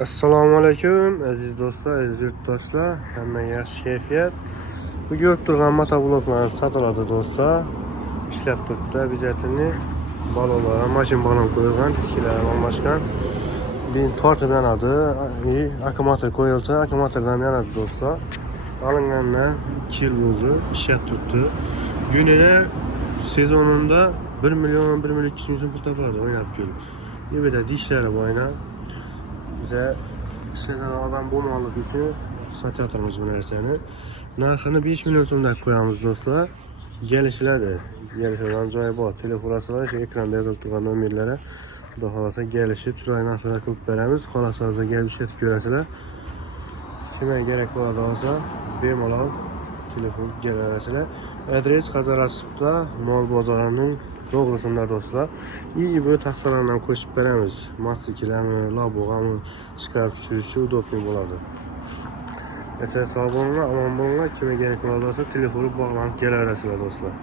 Assalomu alaykum aziz do'stlar, aziz yurtdoshlar. Hamma yaxshi kayfiyat. Bu ko'rib turgan motobloklar sotiladi do'stlar. Ishlab turibdi. Обязательно balonlar, mashin balon qo'yilgan, diskalar almashgan. Keyin tortib yanadi. Akkumulyator qo'yilsa, akkumulyatordan yanadi do'stlar. Alinganlar 2 yil bo'ldi, ishlab turibdi. Kunida sezonunda 1 million 1 million 200 ming so'm pul topadi o'ynab kelib. Bu yerda dishlari bo'yna bize işleten adam bulmalık için satyatırımız bu narsani. Narxini 5 milyon so'mdan qo'yamiz do'stlar. Kelishiladi. Kelishadigan joyi bor. Telefonlasizlar, shu ekranda yozilib turgan nomerlari. Xudo xolasa kelishib, chiroyli narxlarda qilib beramiz. Xohlasangiz kelib ishlatib ko'rasizlar. Shunga kerak bo'ladi bo'lsa, bemalol telefon kelasizlar. Adres Qazarasibda, mol bozorining to'g'risida do'stlar. Bu taxtalardan qo'shib beramiz. Mototsikllarni, labog'ami chiqarib tushirishi udobli bo'ladi. Esa sog' bo'linglar, omon bo'linglar. Kimga kerak bo'lsa telefonni bog'lanib kelaverasizlar do'stlar.